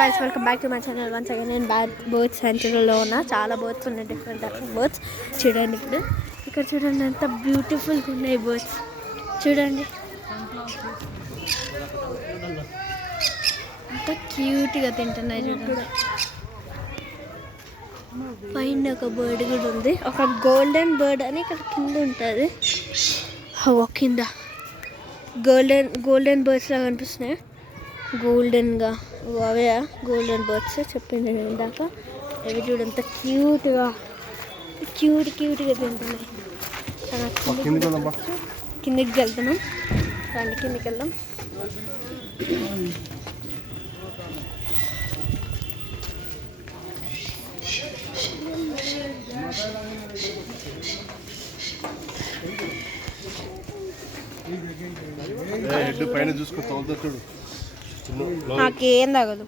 guys, welcome back to my channel once again. నేను birds సెంటర్లో ఉన్నా. చాలా బర్డ్స్ ఉన్నాయి, డిఫరెంట్ టైప్స్ ఆఫ్ బర్డ్స్. చూడండి ఇక్కడ చూడండి ఎంత బ్యూటిఫుల్గా ఉన్నాయి బర్డ్స్. చూడండి ఎంత క్యూట్గా తింటున్నాయి. చూడండి పైన ఒక బర్డ్ కూడా ఉంది, ఒక గోల్డెన్ బర్డ్ అని ఇక్కడ కింద ఉంటుంది. కింద గోల్డెన్ బర్డ్స్ లాగా కనిపిస్తున్నాయి. గోల్డెన్గా అవే గోల్డెన్ బర్డ్స్ చెప్పింది నేను ఇందాక. అవి చూడంత క్యూట్గా తింటున్నాయి. కిందికి వెళ్తున్నాం, రండి కిందికి వెళ్దాం. పైన చూసుకో, తోలుతాడు. నాకేం తగదు.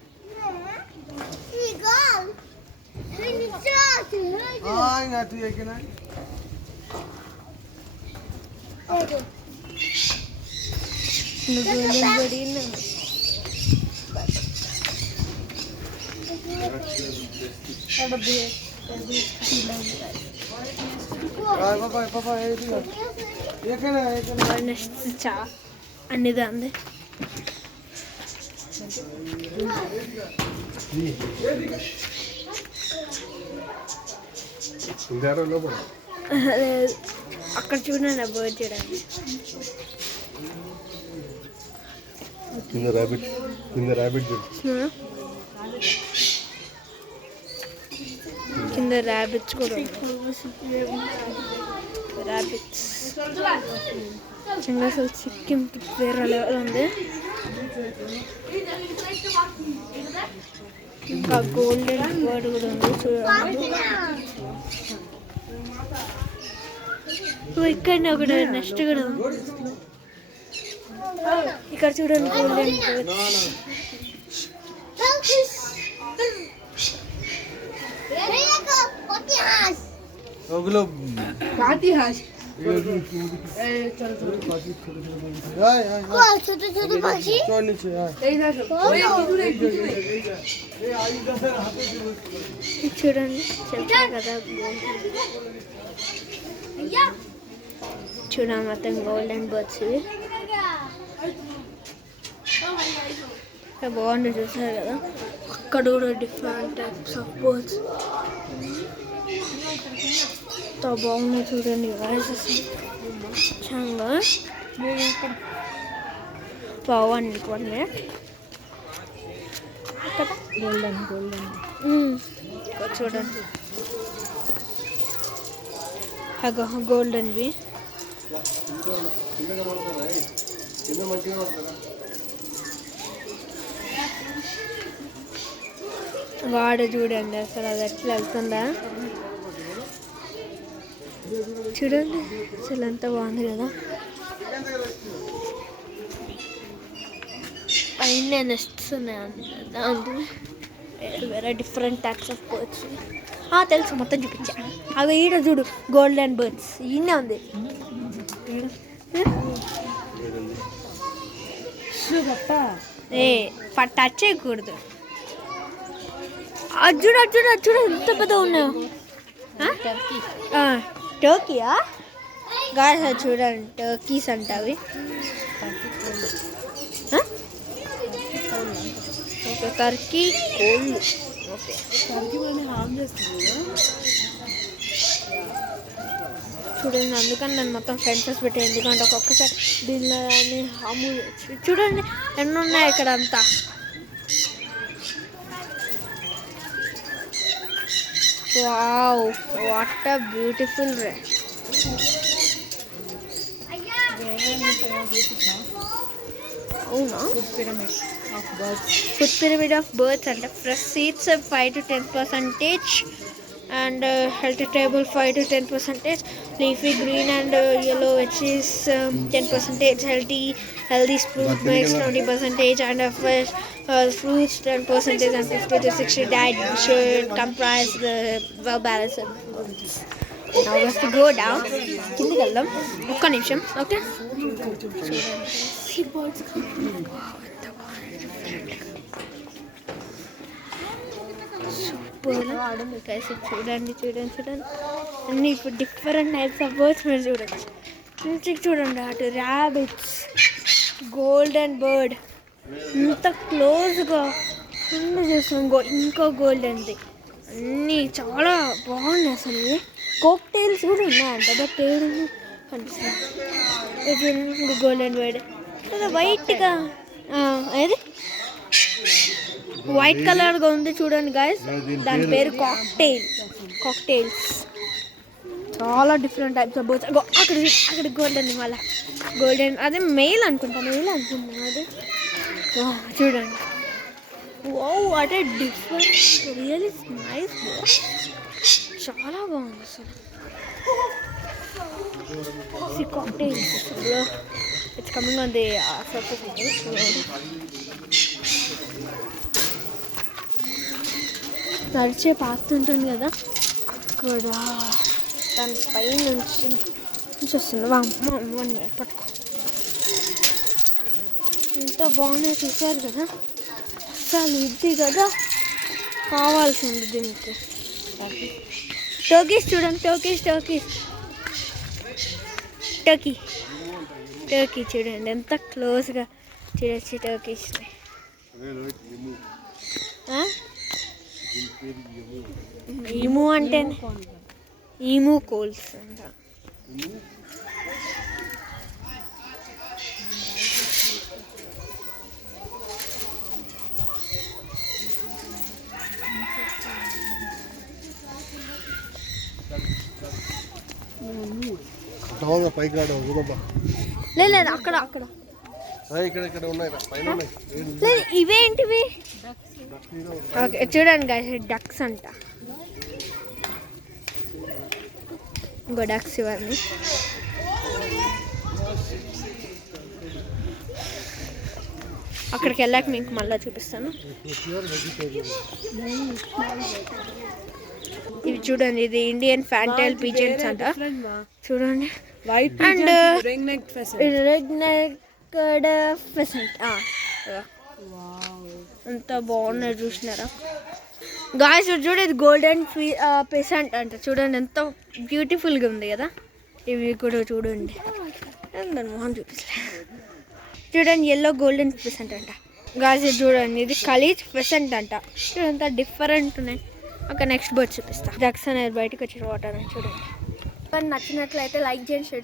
అన్నిదా అంది. అక్కడ చూడండి బర్డ్ చూడండి. కింద ర్యాబిట్స్ కూడా ర్యాబిట్స్ అసలు సిక్కిం వేరే లెవెల్ ఉంది. ఇంకా గోల్డెన్ బర్డ్ కూడా ఉంది చూడండి. ఇక్కడనే ఒకటి నెక్స్ట్ కూడా ఇక్కడ చూడండి గోల్డెన్ బర్డ్. చూడండి చెప్పా కదా, చూడండి మొత్తం గోల్డెన్ బర్డ్స్ ఇవి. బాగుంది చూసారు కదా. అక్కడ కూడా డిఫరెంట్ టైప్స్ ఆఫ్ బర్డ్స్ ఎంత బాగున్నాయి చూడండి. వాయిసెస్ చాలా బాగుంది. కొన్ని గోల్డెన్ చూడండి, అగో గోల్డెన్వి. వాడు చూడండి అసలు అది ఎట్లా వెళ్తుందా చూడండి. అసలు ఎంత బాగుంది కదా. పైన నెస్ట్స్ ఉన్నాయి, వేరే డిఫరెంట్ టైప్స్ ఆఫ్ బర్డ్స్. తెలుసు, మొత్తం చూపించా. అవి ఈడ చూడు గోల్డెన్ బర్డ్స్ ఈయనే ఉంది. టచ్ చేయకూడదు. అజ్జుడు ఎంత పెద్ద ఉన్నాయో. టర్కీయా గాయస్, చూడండి టర్కీస్ అంట అవి. ఓకే, టర్కీ కోళ్ళు. ఓకే, చూడండి అందుకని నేను మొత్తం ఫెన్సెస్ పెట్టాను, ఎందుకంటే ఒక్కొక్కసారి దీనిలో చూడండి ఎన్ని ఉన్నాయి ఇక్కడ అంతా. Wow, what a beautiful ray. Food pyramid of birds and fresh seeds 5 to 10%, and healthy table 5 to 10%, leafy green and yellow which is 10%, healthy fruit makes 20%, and fresh fruits 10%, and 50 to 60 diet should comprise the well balanced. Now we have to go down. కిందికి వెళ్దాం ఒక్క నిమిషం. Okay, see birds. Super కలిసి చూడండి చూడండి చూడండి అన్ని ఇప్పుడు డిఫరెంట్ టైప్స్ ఆఫ్ బర్డ్స్ మీరు చూడొచ్చు. ఇంటికి చూడండి అటు ర్యాబిట్స్, గోల్డెన్ బర్డ్ ఇంత క్లోజ్గా అన్నీ చూస్తున్నాం. ఇంకో గోల్డెన్ది అన్నీ చాలా బాగున్నాయి అసలు. కోక్ టైల్స్ కూడా ఉన్నాయంట బట్ ఏడు కనిపిస్తుంది. గోల్డెన్ బర్డ్ వైట్గా ఏది వైట్ కలర్గా ఉంది చూడండి గాయస్. దాని పేరు కాక్టైల్స్. చాలా డిఫరెంట్ టైప్స్ ఆఫ్ బర్డ్స్. అక్కడ గోల్డెన్ మళ్ళీ గోల్డెన్ అదే మెయిల్ అనుకుంటాను అది. చూడండి wow what a different really nice. చాలా బాగుంది అసలు. Cocktails it's coming on the surface. నడిచే పాత్ ఉంటుంది కదా అక్కడ దాని పై నుంచి వస్తుంది. పట్టుకో ఎంత బాగున్నాయి చూసారు కదా. అసలు ఇది కదా కావాల్సింది దీనికి. టర్కీస్ చూడండి టర్కీ చూడండి ఎంత క్లోజ్గా చూడొచ్చు టర్కీస్ని. ఈము అంటే ఈము కోల్స్ అంట. పైకి రాడు లేదు అక్కడ ఇక్కడ ఉన్నాయి పైన ఉన్నాయి. లేదు ఇవేంటివి ఓకే చూడండి గాయస్ డక్స్ అంట. ఇంకో డక్స్ ఇవన్నీ. అక్కడికి వెళ్ళాక మీకు మళ్ళీ చూపిస్తాను. ఇవి చూడండి ఇది ఇండియన్ ఫ్యాంటైల్ పిజన్స్ అంట చూడండి. అండ్ రెడ్ నెక్డ్ ఫెసెంట్ ఎంత బాగున్నాయి చూసినారా గాయస్. చూడండి గోల్డెన్ పెసెంట్ అంట చూడండి ఎంత బ్యూటిఫుల్గా ఉంది కదా. ఇవి కూడా చూడండి దాని మొహం చూపిస్తలే. చూడండి ఎల్లో గోల్డెన్ పెసెంట్ అంట గాయస్. చూడండి ఇది కలీజ్ పెసెంట్ అంట. చూడంత డిఫరెంట్ ఉన్నాయి. ఒక నెక్స్ట్ బర్డ్ చూపిస్తా. డక్స్ అనేది బయటకు వచ్చి వాటర్ అని చూడండి. నచ్చినట్లయితే లైక్ చేయండి.